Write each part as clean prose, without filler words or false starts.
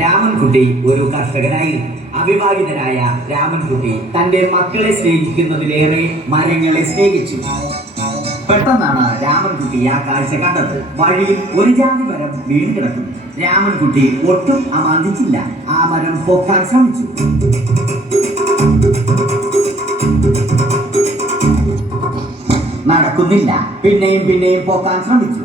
രാമൻകുട്ടി ഒരു കർഷകനായിരുന്നു. അവിവാഹിതനായ രാമൻകുട്ടി തന്റെ മക്കളെ സ്നേഹിക്കുന്നതിലേറെ മരങ്ങളെ സ്നേഹിച്ചു. പെട്ടെന്നാണ് രാമൻകുട്ടി ആ കാഴ്ച കണ്ടത്. വഴിയിൽ ഒരു ജാതി മരം വീണ് കിടക്കുന്നു. രാമൻകുട്ടി ഒട്ടും അമാന്തിച്ചില്ല. ആ മരം പൊക്കാൻ ശ്രമിച്ചു. നടക്കുന്നില്ല. പിന്നെയും പിന്നെയും പൊക്കാൻ ശ്രമിച്ചു.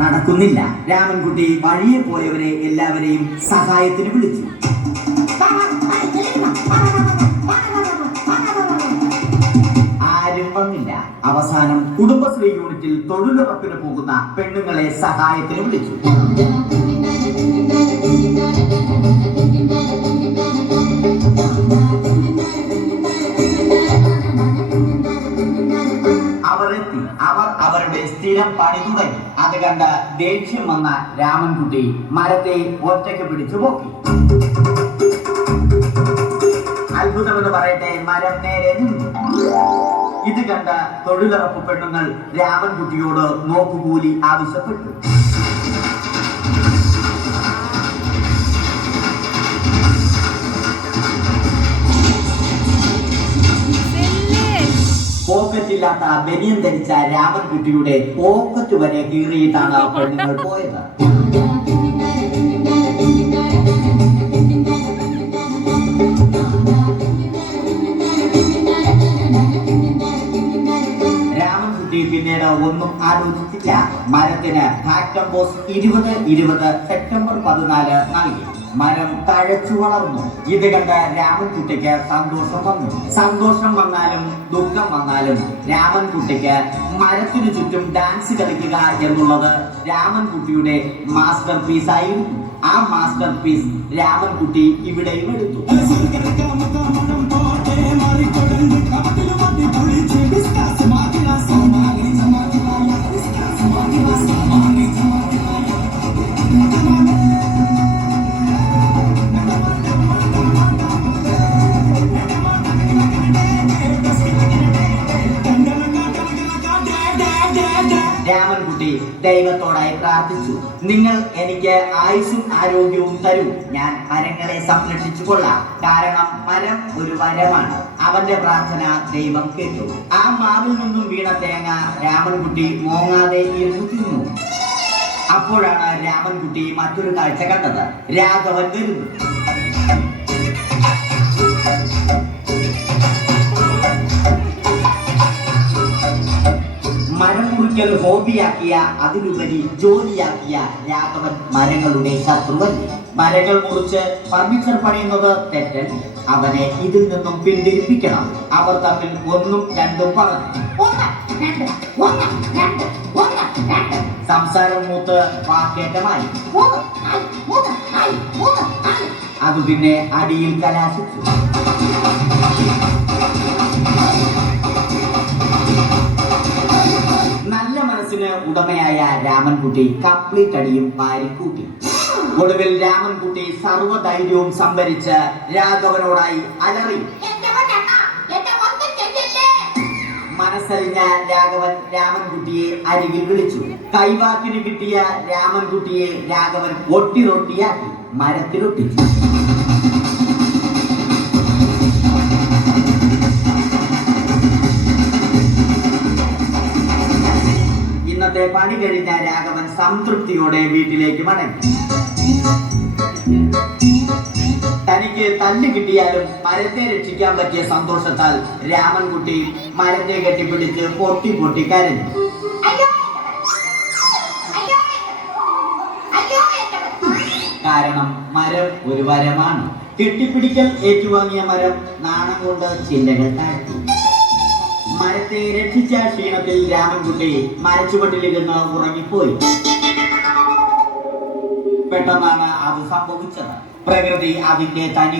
നടക്കുന്നില്ല. രാമൻകുട്ടി വഴിയെ പോയവരെ എല്ലാവരെയും സഹായത്തിന് വിളിച്ചു. ആരും വന്നില്ല. അവസാനം കുടുംബശ്രീ യൂണിറ്റിൽ തൊഴിലുറപ്പിന് പോകുന്ന പെണ്ണുങ്ങളെ സഹായത്തിന് വിളിച്ചു. അവർ അവരുടെ സ്ഥിരം പണി തുടങ്ങി. അത് കണ്ട ദേഷ്യം വന്ന രാമൻകുട്ടി മരത്തെ ഒറ്റയ്ക്ക് പിടിച്ചു പോക്കി. അത്ഭുതമെന്ന് പറയട്ടെ, മരം നേരെ നിന്നു. ഇത് കണ്ട തൊഴിലുറപ്പ് പെണ്ണുങ്ങൾ രാമൻകുട്ടിയോട് നോക്കുകൂലി ആവശ്യപ്പെട്ടു. പോക്കറ്റില്ലാത്ത ബനിയൻ ധരിച്ച രാമൻകുട്ടിയുടെ പോക്കറ്റ് വരെ കീറിയിട്ടാണ് പെണ്ണുങ്ങൾ പോയത്. രാമൻകുട്ടി പിന്നീട് ഒന്നും ആലോചിച്ചില്ല. മരത്തിന് ഫാക്ടംബോസ് 2020 സെപ്റ്റംബർ 14 നൽകി. മരം തഴച്ചു വളർന്നു. ഇത് കണ്ട രാമൻകുട്ടിക്ക് സന്തോഷം വന്നു. സന്തോഷം വന്നാലും ദുഃഖം വന്നാലും രാമൻകുട്ടിക്ക് മരത്തിനു ചുറ്റും ഡാൻസ് കളിക്കുക എന്നുള്ളത് രാമൻകുട്ടിയുടെ മാസ്റ്റർ പീസ് ആയിരുന്നു. ആ മാസ്റ്റർ പീസ് രാമൻകുട്ടി ഇവിടെയും എടുത്തു. രാമൻകുട്ടി ദൈവത്തോടായി പ്രാർത്ഥിച്ചു. നിങ്ങൾ എനിക്ക് ആയുസ്സും ആരോഗ്യവും തരൂ. ഞാൻ മരങ്ങളെ സംരക്ഷിച്ചു കൊള്ളാം. കാരണം മരം ഒരു വരമാണ്. അവന്റെ പ്രാർത്ഥന ദൈവം കേട്ടു. ആ മാവിൽ നിന്നും വീണ തേങ്ങ രാമൻകുട്ടി മോങ്ങാതെ ഇരുന്നു തിന്നു. അപ്പോഴാണ് രാമൻകുട്ടി മറ്റൊരു കാഴ്ച കണ്ടത്. രാഘവൻ വരുന്നു. മരം മുറിക്കൽ ഹോബിയാക്കിയ, അതിലുപരി ജോലിയാക്കിയ രാഘവൻ മരങ്ങളുടെ ശത്രുവല്ല. മരങ്ങൾ മുറിച്ച് ഫർണിച്ചർ പണിയുന്നത് തെറ്റല്ല. അവനെ ഇതിൽ നിന്നും പിന്തിരിപ്പിക്കണം. അവർ തമ്മിൽ ഒന്നും രണ്ടും പറഞ്ഞു. സംസാരം മൂത്ത് വാക്കേറ്റമായി. അത് പിന്നെ അടിയിൽ കലാശിച്ചു. നല്ല മനസ്സിന് ഉടമയായ രാമൻകുട്ടി കംപ്ലീറ്റ് അടിയും വാരിക്കൂട്ടി. ഒടുവിൽ രാമൻകുട്ടി സർവ്വധൈര്യവും സംഭരിച്ച് രാഘവനോടായി അലറി. മനസ്സറിഞ്ഞ രാഘവൻ രാമൻകുട്ടിയെ അരികിൽ വിളിച്ചു. കൈവാക്കിന് കിട്ടിയ രാമൻകുട്ടിയെ രാഘവൻ ഒട്ടിറൊട്ടിയാക്കി മരത്തിലൊട്ടിച്ചു. ഇന്നത്തെ പണി കഴിഞ്ഞ രാഘവൻ സംതൃപ്തിയോടെ വീട്ടിലേക്ക് മടങ്ങി. തനിക്ക് തല്ല് കിട്ടിയാലും മരത്തെ രക്ഷിക്കാൻ പറ്റിയ സന്തോഷത്താൽ രാമൻകുട്ടി മരത്തെ കെട്ടിപ്പിടിച്ച് പൊട്ടി പൊട്ടി കരഞ്ഞു. കാരണം മരം ഒരു വരമാണ്. കെട്ടിപ്പിടിക്കൽ ഏറ്റുവാങ്ങിയ മരം നാണം കൊണ്ട് ചില്ലകൾ താഴ്ത്തി. മരത്തെ രക്ഷിച്ച ക്ഷീണത്തിൽ രാമൻകുട്ടി മരച്ചുവട്ടിലിരുന്ന് ഉറങ്ങിപ്പോയി. പെട്ടെന്നാണ് അത് സംഭവിച്ചത്. പ്രകൃതി അതിന്റെ തനി